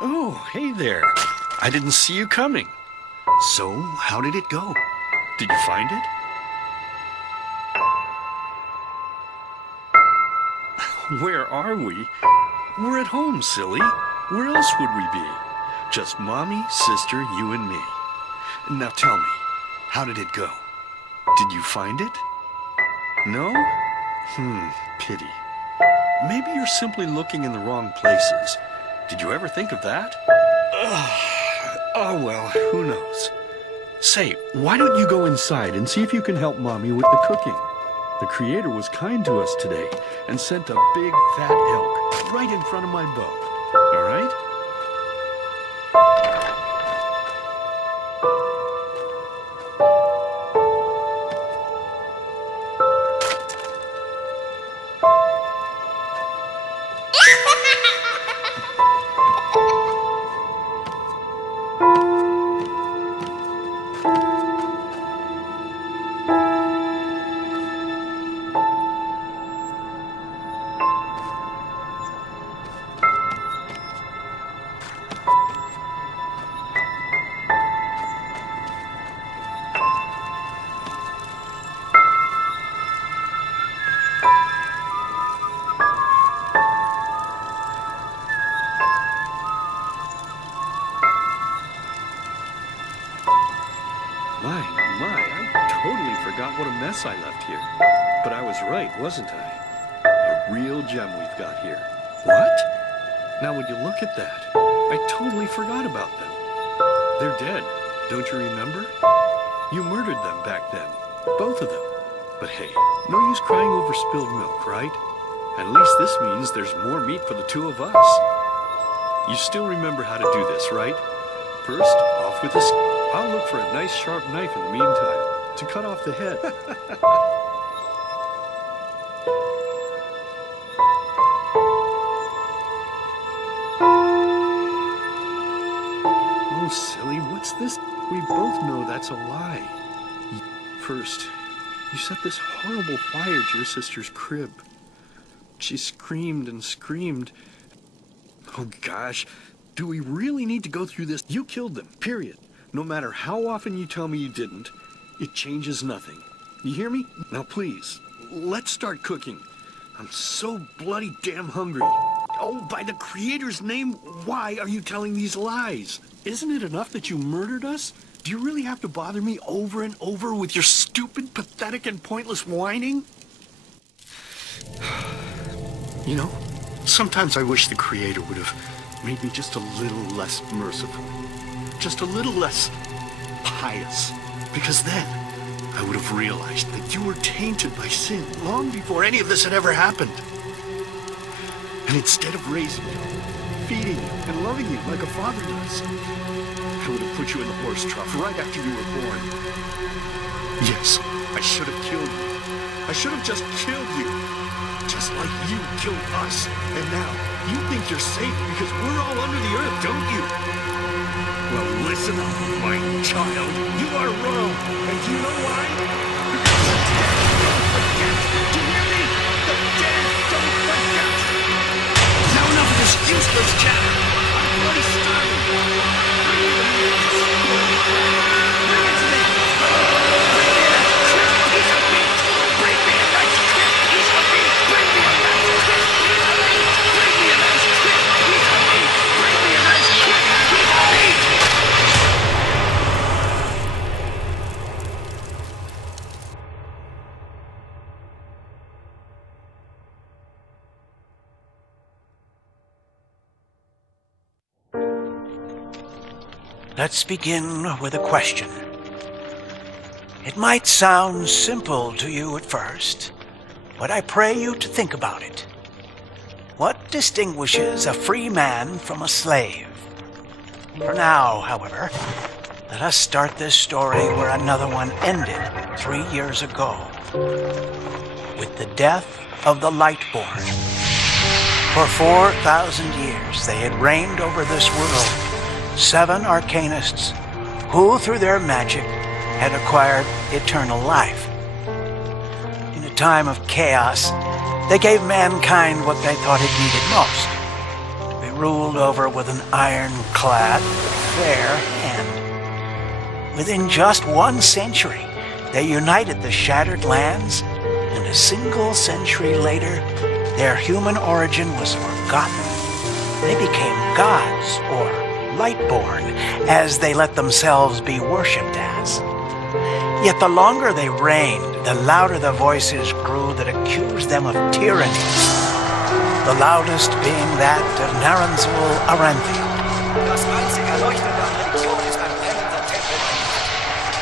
Oh, hey there. I didn't see you coming. So, how did it go? Did you find it? Where are we? We're at home, silly. Where else would we be? Just mommy, sister, you and me. Now tell me, how did it go? Did you find it? No? Pity. Maybe you're simply looking in the wrong places. Did you ever think of that? Oh, well, who knows? Say, why don't you go inside and see if you can help Mommy with the cooking? The Creator was kind to us today and sent a big fat elk right in front of my boat. All right? What a mess I left here. But I was right, wasn't I? A real gem we've got here. What? Now would you look at that? I totally forgot about them. They're dead, don't you remember? You murdered them back then, both of them. But hey, no use crying over spilled milk, right? At least this means there's more meat for the two of us. You still remember how to do this, right? First, off with this. I'll look for a nice sharp knife in the meantime to cut off the head. Oh, silly, what's this? We both know that's a lie. First, you set this horrible fire to your sister's crib. She screamed and screamed. Oh, gosh, do we really need to go through this? You killed them, period. No matter how often you tell me you didn't, it changes nothing. You hear me? Now please, let's start cooking. I'm so bloody damn hungry. Oh, by the Creator's name, why are you telling these lies? Isn't it enough that you murdered us? Do you really have to bother me over and over with your stupid, pathetic, and pointless whining? You know, sometimes I wish the Creator would have made me just a little less merciful. Just a little less pious. Because then, I would have realized that you were tainted by sin long before any of this had ever happened. And instead of raising you, feeding you, and loving you like a father does, I would have put you in the horse trough right after you were born. Yes, I should have killed you. I should have just killed you. Just like you killed us. And now, you think you're safe because we're all under the earth, don't you? Well, listen up, my child. You are wrong. And you know why? Because the dead don't forget. Do you hear me? The dead don't forget. Now enough of this useless chatter. I'm bloody starving. Bring me the meat. Bring it to me. Bring me that crisp piece of meat. Bring me a nice crisp piece of meat. Bring me a nice crisp piece of meat. Bring me a nice crisp piece of meat. Bring me a nice crisp piece of meat. Let's begin with a question. It might sound simple to you at first, but I pray you to think about it. What distinguishes a free man from a slave? For now, however, let us start this story where another one ended 3 years ago, with the death of the Lightborn. For 4,000 years they had reigned over this world, 7 arcanists who, through their magic, had acquired eternal life. In a time of chaos, they gave mankind what they thought it needed most. They ruled over with an ironclad, fair hand. Within just 1 century, they united the shattered lands, and a single century later, their human origin was forgotten. They became gods, or lightborn, as they let themselves be worshipped as. Yet the longer they reigned, the louder the voices grew that accused them of tyranny, the loudest being that of Naranzul Aranthi.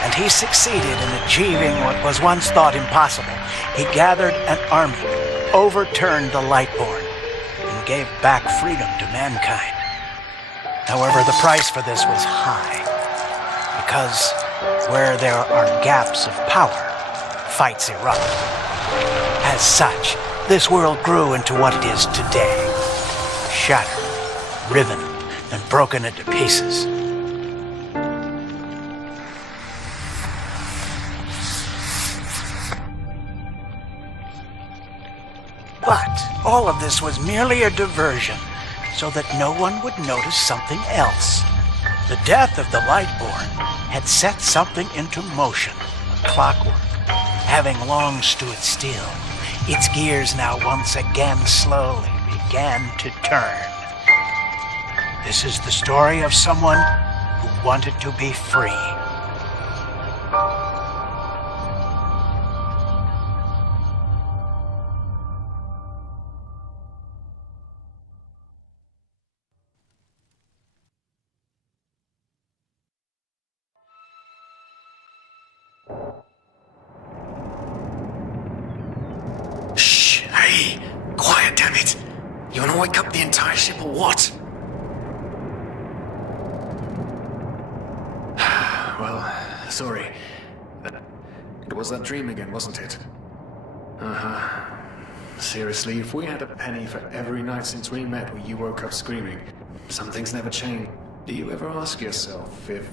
And he succeeded in achieving what was once thought impossible. He gathered an army, overturned the Lightborn, and gave back freedom to mankind. However, the price for this was high, because where there are gaps of power, fights erupt. As such, this world grew into what it is today, shattered, riven, and broken into pieces. But all of this was merely a diversion, so that no one would notice something else. The death of the Lightborn had set something into motion, clockwork, having long stood still. Its gears now once again slowly began to turn. This is the story of someone who wanted to be free. Shh! Hey! Quiet, damn it! You wanna wake up the entire ship or what? Well, sorry. It was that dream again, wasn't it? Uh-huh. Seriously, if we had a penny for every night since we met where you woke up screaming, some things never change. Do you ever ask yourself if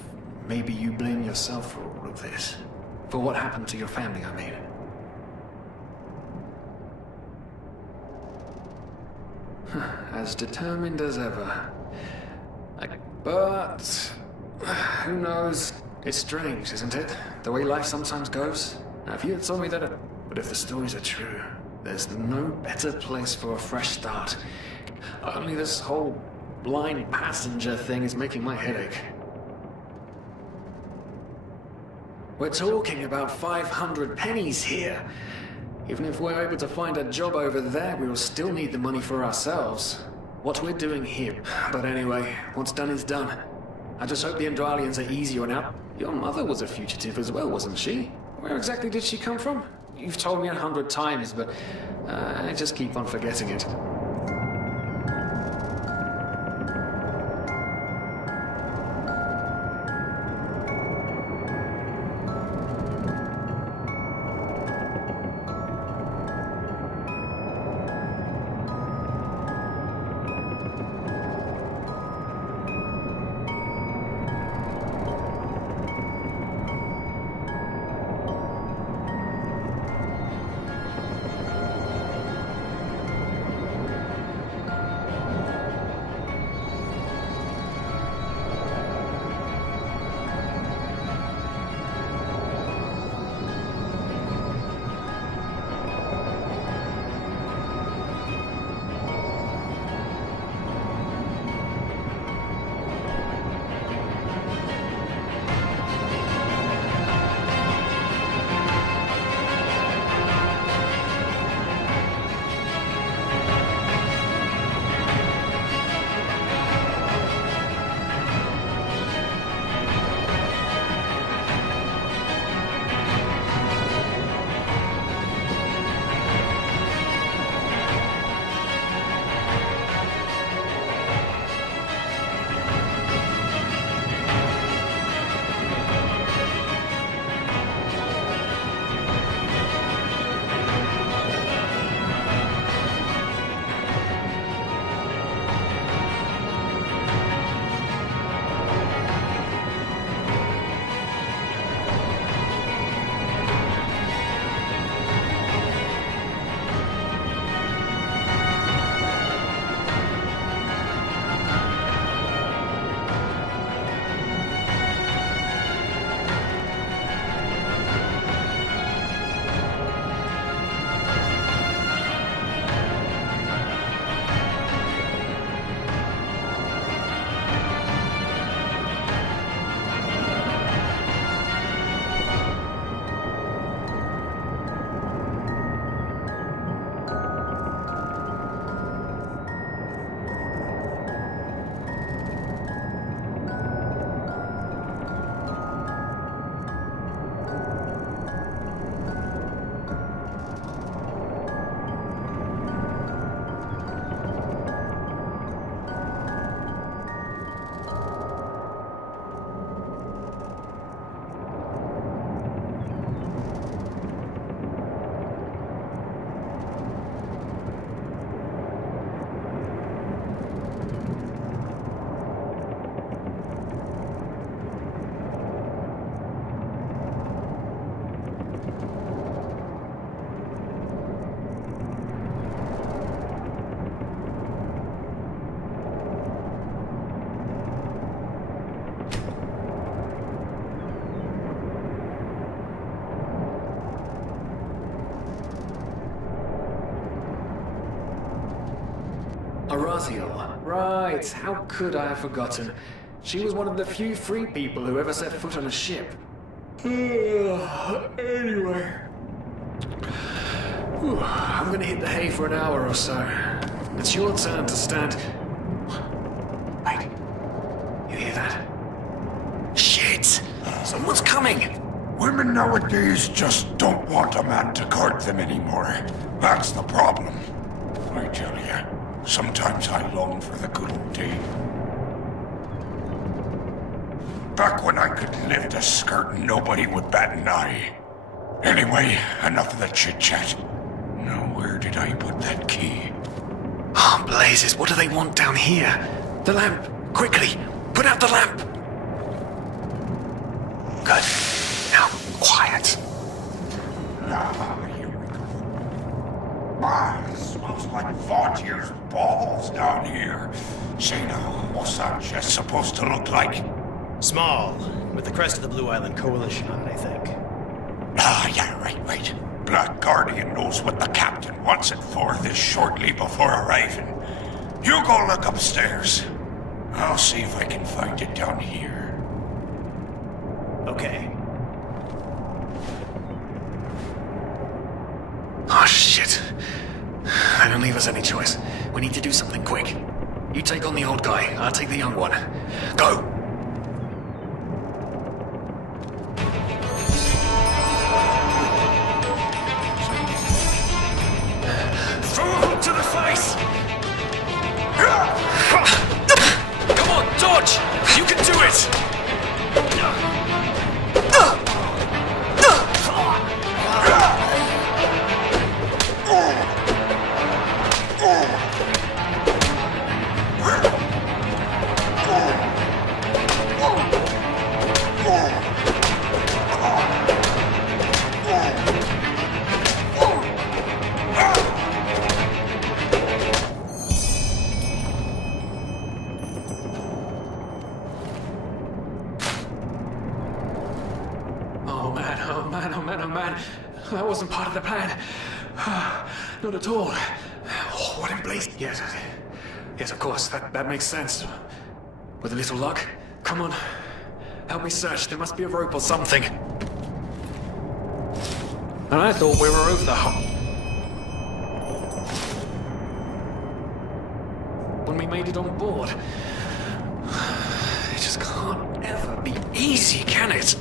maybe you blame yourself for all of this? For what happened to your family, I mean? As determined as ever. But who knows? It's strange, isn't it? The way life sometimes goes. Now, if you had told me that, but if the stories are true, there's no better place for a fresh start. Only this whole blind passenger thing is making my head ache. We're talking about 500 pennies here. Even if we're able to find a job over there, we'll still need the money for ourselves. What we're doing here. But anyway, what's done is done. I just hope the Enderalians are easier now. Your mother was a fugitive as well, wasn't she? Where exactly did she come from? You've told me 100 times, but I just keep on forgetting it. Raziel. Right, how could I have forgotten? She was one of the few free people who ever set foot on a ship. Anyway. I'm gonna hit the hay for an hour or so. It's your turn to stand... Wait. You hear that? Shit! Someone's coming! Women nowadays just don't want a man to guard them anymore. That's the problem. I tell you, sometimes I long for the good old days. Back when I could lift a skirt and nobody would bat an eye. Anyway, enough of the chit-chat. Now, where did I put that key? Oh, blazes, what do they want down here? The lamp! Quickly! Put out the lamp! Good. Now, quiet. Ah, here we go. Ah, it smells like 40 years balls down here. Say now, what's that chest supposed to look like? Small, with the crest of the Blue Island Coalition on it, I think. Ah, yeah, right. Black Guardian knows what the captain wants it for this shortly before arriving. You go look upstairs. I'll see if I can find it down here. Okay. Oh, shit. They don't leave us any choice. We need to do something quick. You take on the old guy, I'll take the young one. Go! Throw a hook to the face! Come on, dodge! You can do it! Oh man. That wasn't part of the plan. Not at all. Oh, what in blazes? Yes, of course. That makes sense. With a little luck. Come on. Help me search. There must be a rope or something. And I thought we were over the hump. When we made it on board. It just can't ever be easy, can it?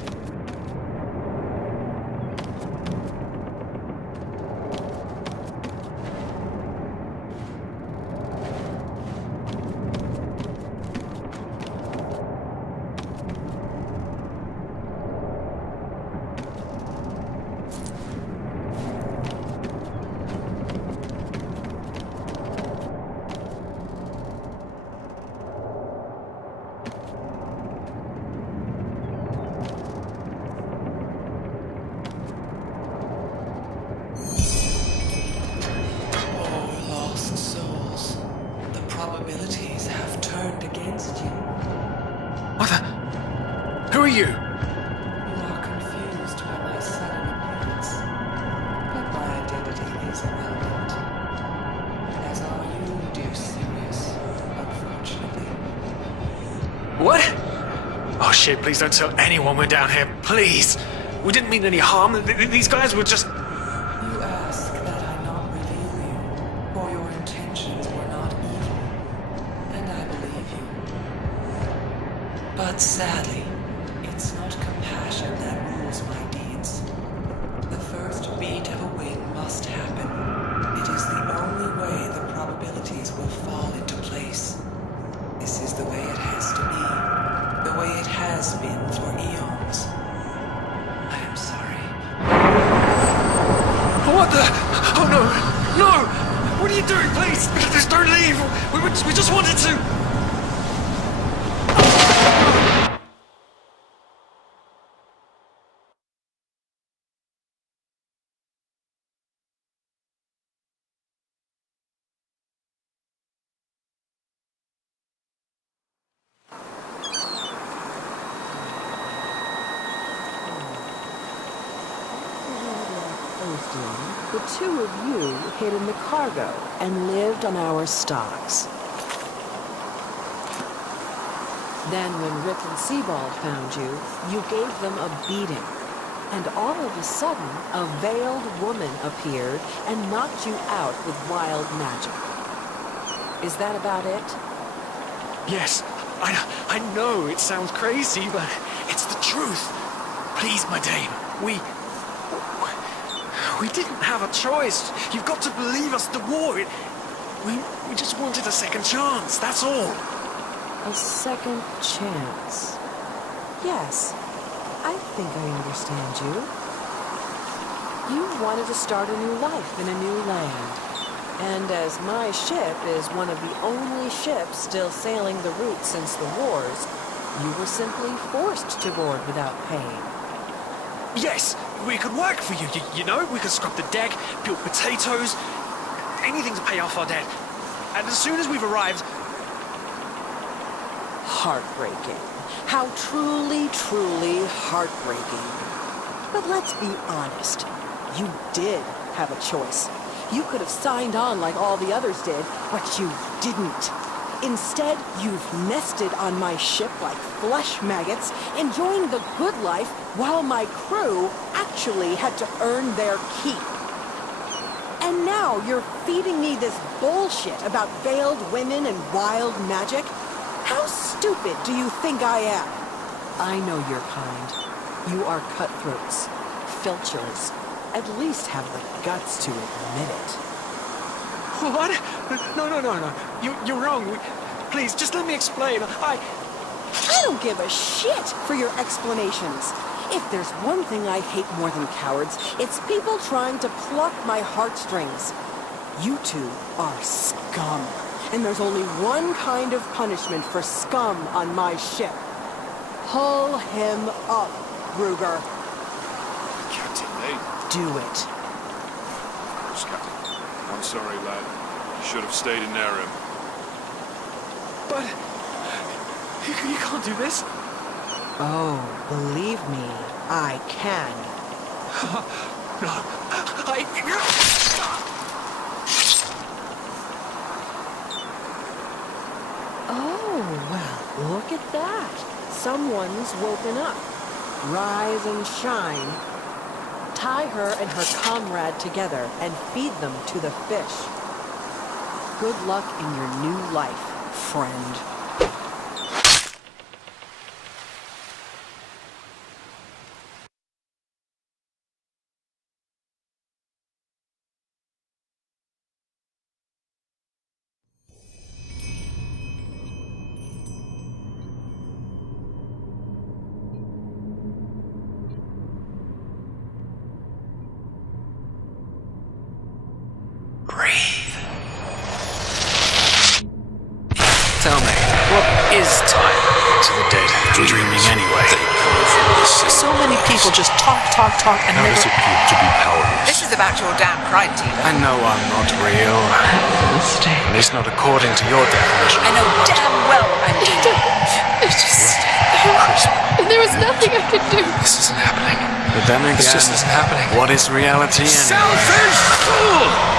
Who are you? You are confused by my sudden appearance, but my identity is irrelevant. As are you, dear Sirius, unfortunately. What? Oh shit, please don't tell anyone we're down here, please! We didn't mean any harm, these guys were just... You ask that I not reveal you, for your intentions were not evil, and I believe you. But sadly, it's not compassion that rules my deeds. The first beat of a wing must happen. It is the only way the probabilities will fall into place. This is the way it has to be. The way it has been for eons. I am sorry. What the... Oh no! No! What are you doing, please? Just don't leave! We just wanted to... The two of you hid in the cargo and lived on our stocks. Then when Rick and Sebald found you, you gave them a beating. And all of a sudden, a veiled woman appeared and knocked you out with wild magic. Is that about it? Yes, I know it sounds crazy, but it's the truth. Please, my dame, we didn't have a choice. You've got to believe us, the war. We just wanted a second chance, that's all. A second chance. Yes, I think I understand you. You wanted to start a new life in a new land. And as my ship is one of the only ships still sailing the route since the wars, you were simply forced to board without pay. Yes, we could work for you, you know? We could scrub the deck, peel potatoes, anything to pay off our debt. And as soon as we've arrived... Heartbreaking. How truly, truly heartbreaking. But let's be honest. You did have a choice. You could have signed on like all the others did, but you didn't. Instead, you've nested on my ship like flesh maggots, enjoying the good life while my crew actually had to earn their keep. And now you're feeding me this bullshit about veiled women and wild magic? How stupid do you think I am? I know your kind. You are cutthroats, filchers. At least have the guts to admit it. What? No. You're wrong. Please, just let me explain. I don't give a shit for your explanations. If there's one thing I hate more than cowards, it's people trying to pluck my heartstrings. You two are scum. And there's only one kind of punishment for scum on my ship. Pull him up, Ruger. Captain, eh? Do it. Yes, Captain. I'm sorry, lad. You should have stayed in there. But... You can't do this. Oh, believe me, I can. No, Oh, well, look at that. Someone's woken up. Rise and shine. Tie her and her comrade together and feed them to the fish. Good luck in your new life, friend. Tell me, what is time to the dead? Dreaming anyway. So many people just talk, and How never... does it feel to be powerless? This is about your damn pride, Tina. I know I'm not real. At least not according to your definition. I know damn well I'm doing. It's just... There was nothing I could do. This isn't happening. But then again, This just isn't happening. what is reality anyway? Selfish fool!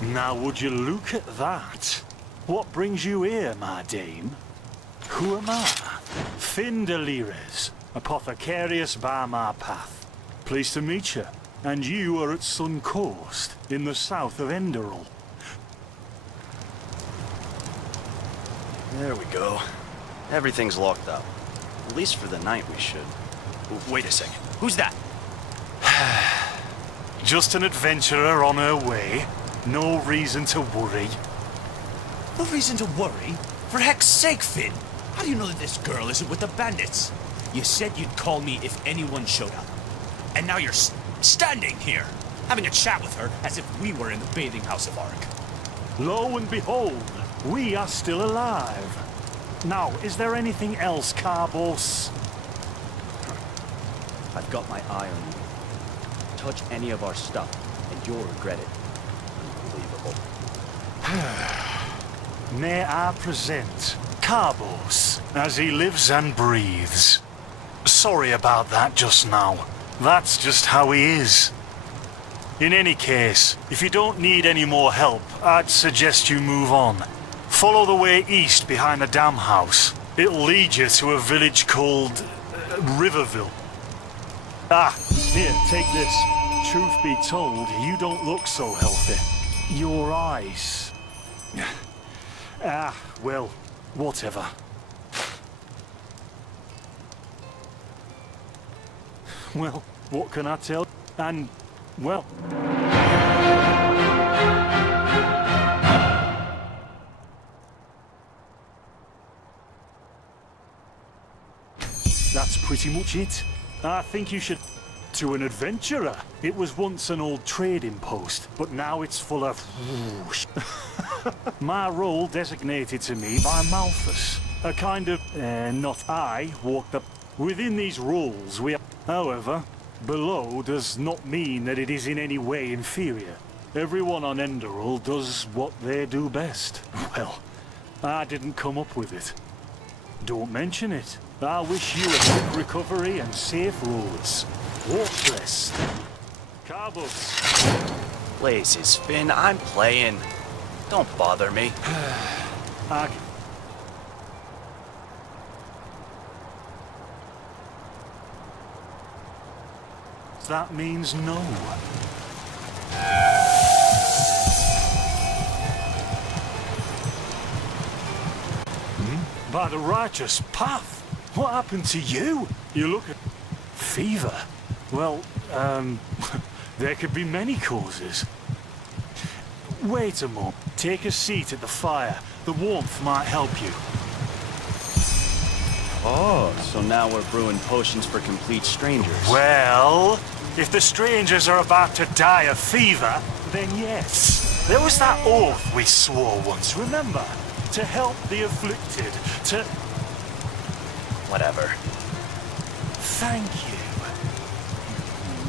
Now would you look at that? What brings you here, my dame? Who am I? Finn Delires, apothecarius by my path. Pleased to meet you. And you are at Sun Coast, in the south of Enderal. There we go. Everything's locked up. At least for the night we should. Wait a second. Who's that? Just an adventurer on her way. No reason to worry. No reason to worry? For heck's sake, Finn! How do you know that this girl isn't with the bandits? You said you'd call me if anyone showed up. And now you're standing here, having a chat with her as if we were in the bathing house of Ark. Lo and behold, we are still alive. Now, is there anything else, Carbos? I've got my eye on you. Touch any of our stuff, and you'll regret it. Unbelievable. May I present Carbos, as he lives and breathes. Sorry about that just now. That's just how he is. In any case, if you don't need any more help, I'd suggest you move on. Follow the way east behind the dam house. It'll lead you to a village called Riverville. Ah, here, take this. Truth be told, you don't look so healthy. Your eyes... well, whatever. Well, what can I tell? And, well... That's pretty much it. I think you should... To an adventurer. It was once an old trading post, but now it's full of whoosh. My role designated to me by Malthus. A kind of... not I walked up... Within these rules we are... However, below does not mean that it is in any way inferior. Everyone on Enderal does what they do best. Well, I didn't come up with it. Don't mention it. I wish you a quick recovery and safe roads. Walk blessed. Carbos. Blazes, Finn, I'm playing. Don't bother me. That means no. by the righteous path. What happened to you? You look at... Fever? Well, there could be many causes. Wait a moment. Take a seat at the fire. The warmth might help you. Oh, so now we're brewing potions for complete strangers. Well, if the strangers are about to die of fever, then yes. There was that oath we swore once, remember? To help the afflicted, to... Whatever. Thank you.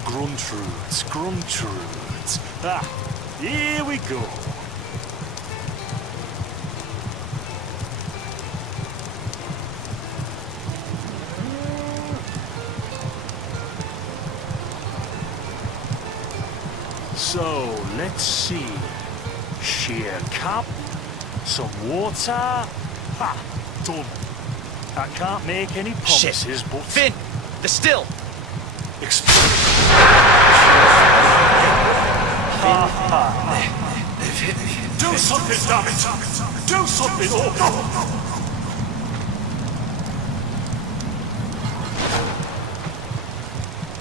Gruntrudes, Gruntrudes. Ah, here we go. So, let's see. Sheer cap, some water. Ha! Done. I can't make any promises, but... Finn! The still! Do something, damn it! Do something!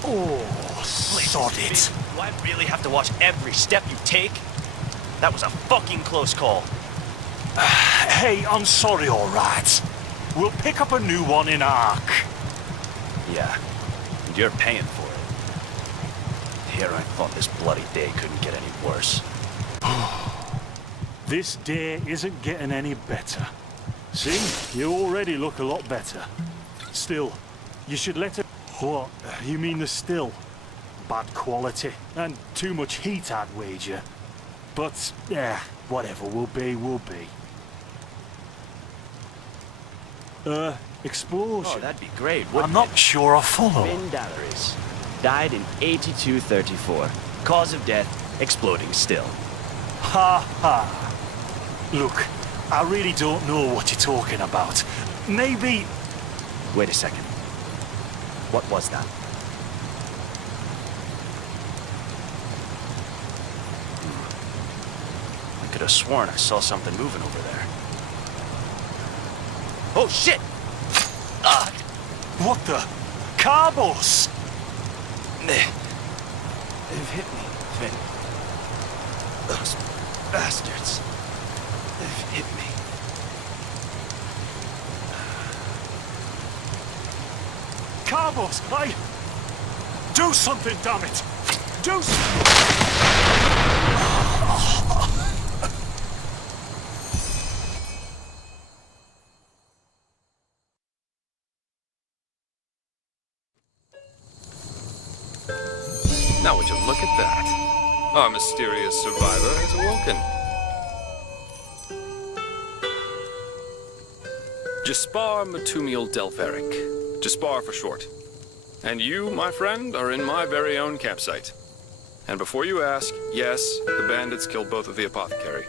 Oh, sod it! Do I really have to watch every step you take? That was a fucking close call. Hey, I'm sorry, alright. We'll pick up a new one in Ark. Yeah, and you're paying for it. Here I thought this bloody day couldn't get any worse. This day isn't getting any better. See, you already look a lot better. Still, you should let it... What? You mean the still? Bad quality, and too much heat, I'd wager. But, yeah, whatever will be, will be. Explosion. Oh, that'd be great, I'm not sure I follow. Enderal. Died in 8234. Cause of death, exploding still. Ha ha. Look, I really don't know what you're talking about. Maybe... Wait a second. What was that? I could have sworn I saw something moving over there. Oh, shit! What the? Carbos! They've hit me, Finn. Those bastards. They've hit me. Carbos, do something, damn it! Do something! Now would you look at that? Our mysterious survivor has awoken. Jaspar Matumiel Delveric. Jaspar for short. And you, my friend, are in my very own campsite. And before you ask, yes, the bandits killed both of the apothecary.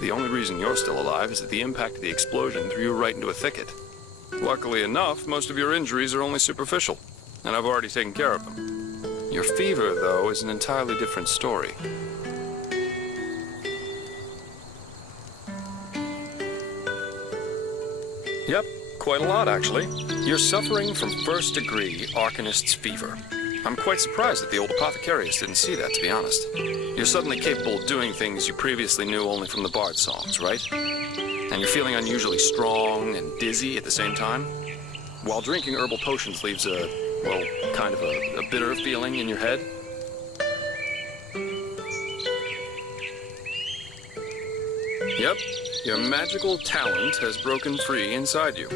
The only reason you're still alive is that the impact of the explosion threw you right into a thicket. Luckily enough, most of your injuries are only superficial, and I've already taken care of them. Your fever, though, is an entirely different story. Yep, quite a lot, actually. You're suffering from first-degree Arcanist's fever. I'm quite surprised that the old apothecarius didn't see that, to be honest. You're suddenly capable of doing things you previously knew only from the bard songs, right? And you're feeling unusually strong and dizzy at the same time? While drinking herbal potions leaves a, well, kind of a bitter feeling in your head? Yep, your magical talent has broken free inside you.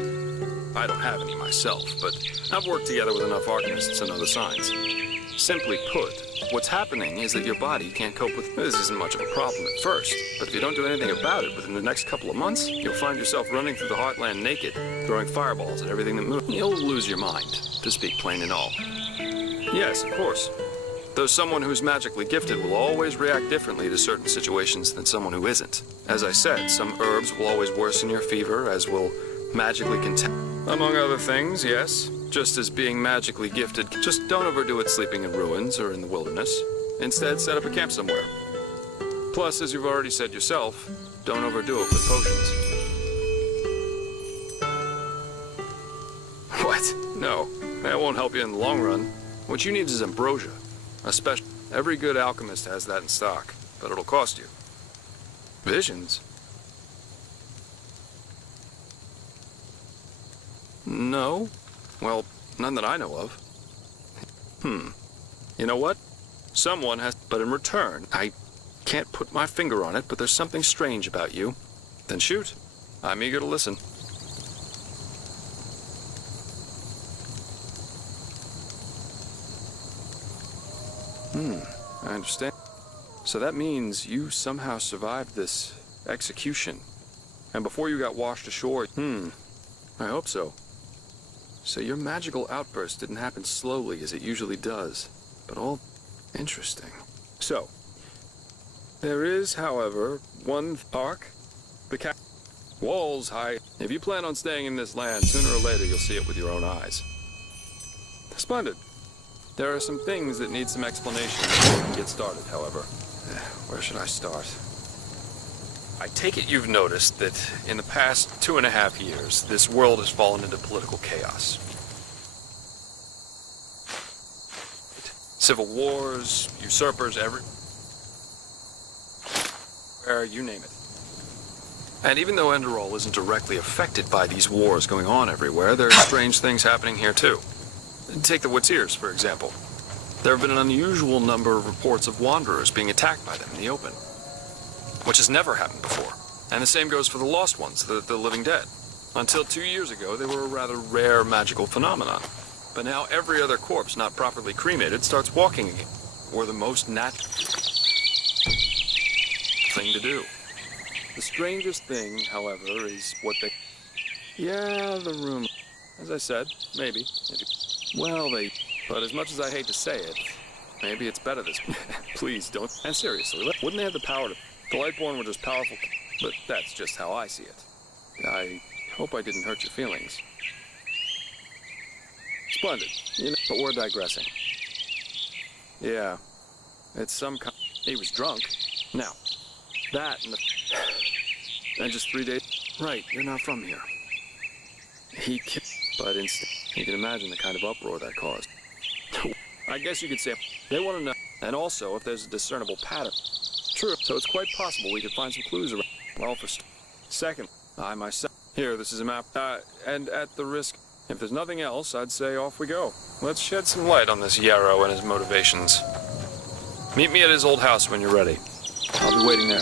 I don't have any myself, but I've worked together with enough arcanists to know the signs. Simply put, what's happening is that your body can't cope with... This isn't much of a problem at first, but if you don't do anything about it within the next couple of months, you'll find yourself running through the heartland naked, throwing fireballs at everything that moves. You'll lose your mind, to speak plain and all. Yes, of course. Though someone who's magically gifted will always react differently to certain situations than someone who isn't. As I said, some herbs will always worsen your fever, as will magically among other things, yes. Just as being magically gifted, just don't overdo it sleeping in ruins or in the wilderness. Instead, set up a camp somewhere. Plus, as you've already said yourself, don't overdo it with potions. No, that won't help you in the long run. What you need is ambrosia. Every good alchemist has that in stock, but it'll cost you. Visions? No. Well, none that I know of. You know what? Someone has... But in return, I can't put my finger on it, but there's something strange about you. Then shoot. I'm eager to listen. I understand. So that means you somehow survived this execution. And before you got washed ashore, I hope so. So your magical outburst didn't happen slowly as it usually does, but all interesting. So, there is, however, one park. The walls high. If you plan on staying in this land, sooner or later you'll see it with your own eyes. Splendid. There are some things that need some explanation before we can get started, however. Where should I start? I take it you've noticed that in the past 2.5 years, this world has fallen into political chaos. Civil wars, usurpers, you name it. And even though Enderal isn't directly affected by these wars going on everywhere, there are strange things happening here too. Take the Woods-Ears, for example. There have been an unusual number of reports of wanderers being attacked by them in the open, which has never happened before. And the same goes for the Lost Ones, the living dead. Until 2 years ago, they were a rather rare magical phenomenon. But now every other corpse not properly cremated starts walking again. Or the most natural thing to do. The strangest thing, however, is what they... Yeah, the rumor. As I said, maybe. Well, But as much as I hate to say it, maybe it's better this way. Please don't. And seriously, wouldn't they have the power to... The Lightborn were just powerful... But that's just how I see it. I hope I didn't hurt your feelings. Splendid. But we're digressing. Yeah. It's some kind... He was drunk. Now, that and the... And just 3 days... Right, you're not from here. He killed... But instead, you can imagine the kind of uproar that caused. I guess you could say they want to know, and also if there's a discernible pattern. True, so it's quite possible we could find some clues around. Well, second, I myself. Here, this is a map. And at the risk, if there's nothing else, I'd say off we go. Let's shed some light on this Yarrow and his motivations. Meet me at his old house when you're ready. I'll be waiting there.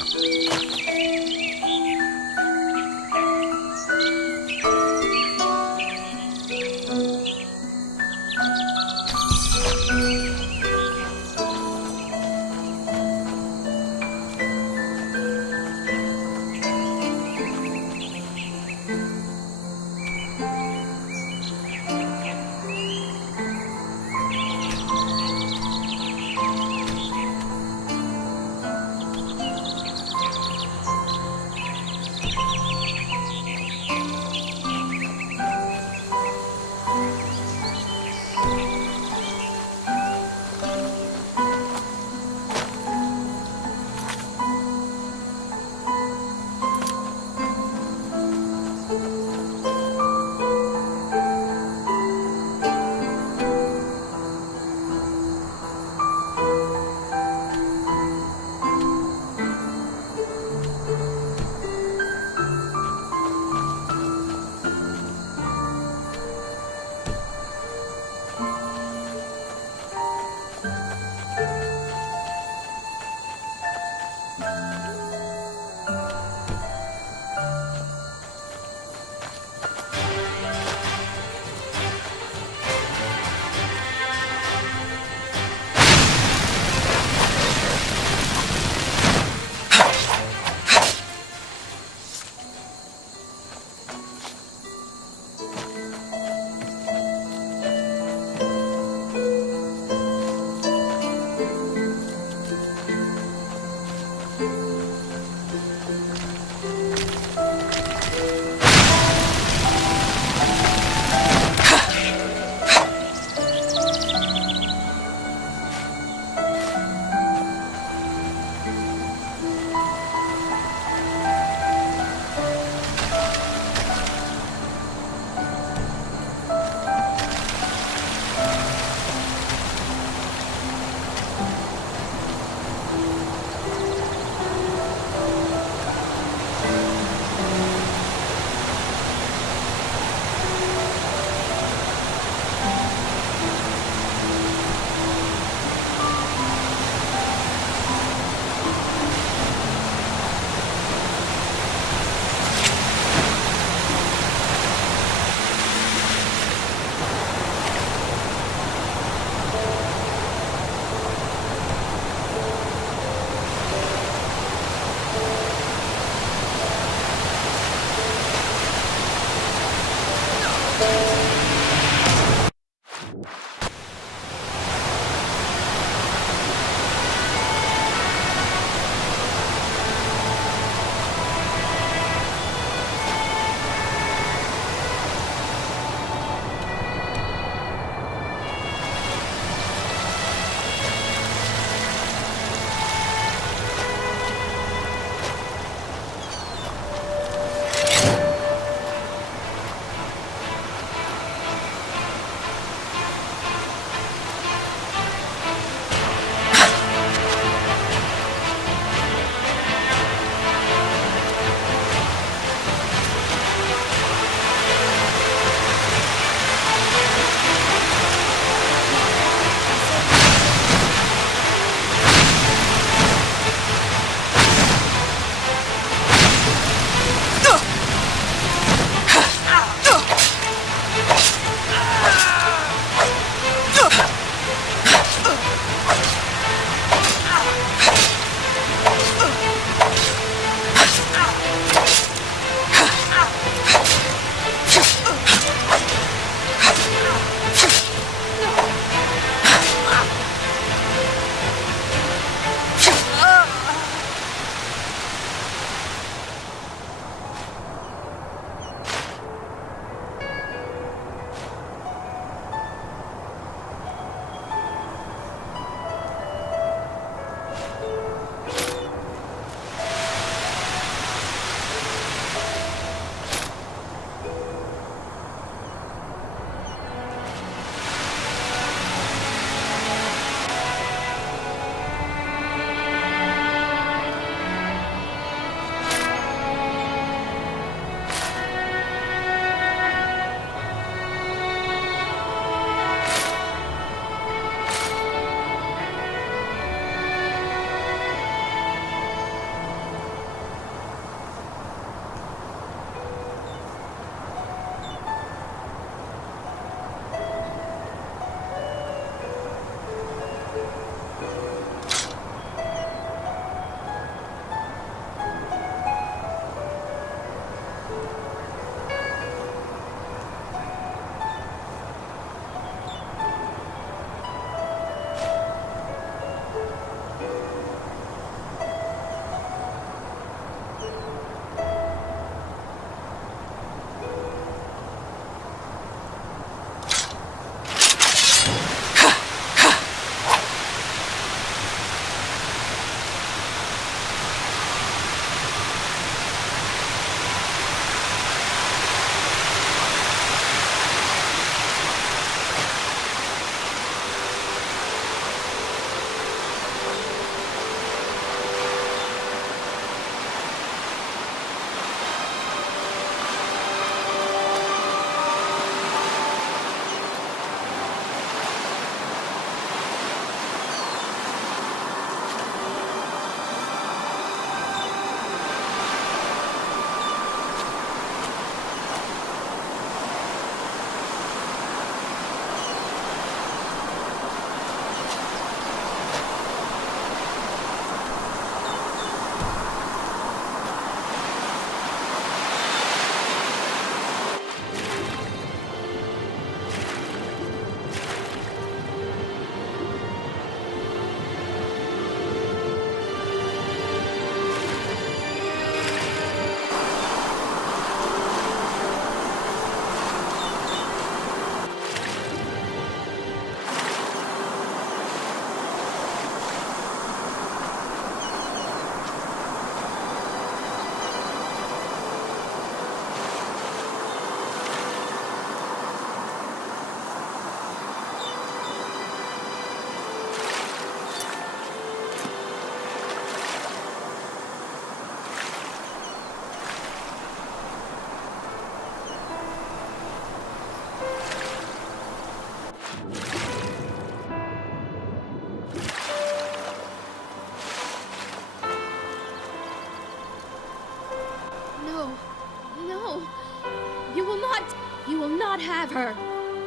not have her.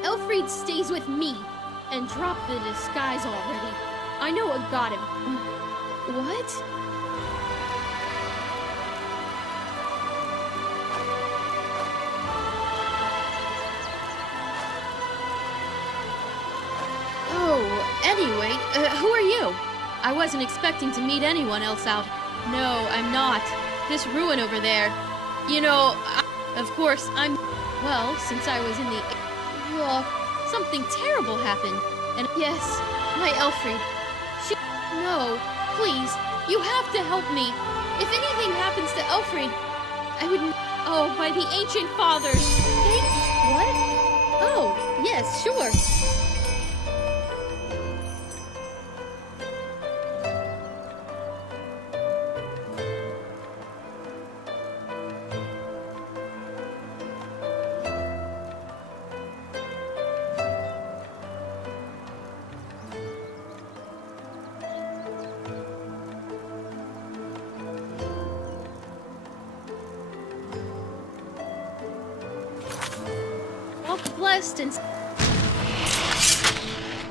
Elfried stays with me. And drop the disguise already. I know what got him. What? Oh, anyway, who are you? I wasn't expecting to meet anyone else out. No, I'm not. This ruin over there. You know, of course, well, since I was in the... Well, something terrible happened. And yes, my Elfried. She... No, please, you have to help me. If anything happens to Elfried, I would... Oh, by the ancient fathers. What? Oh, yes, sure. Blessed and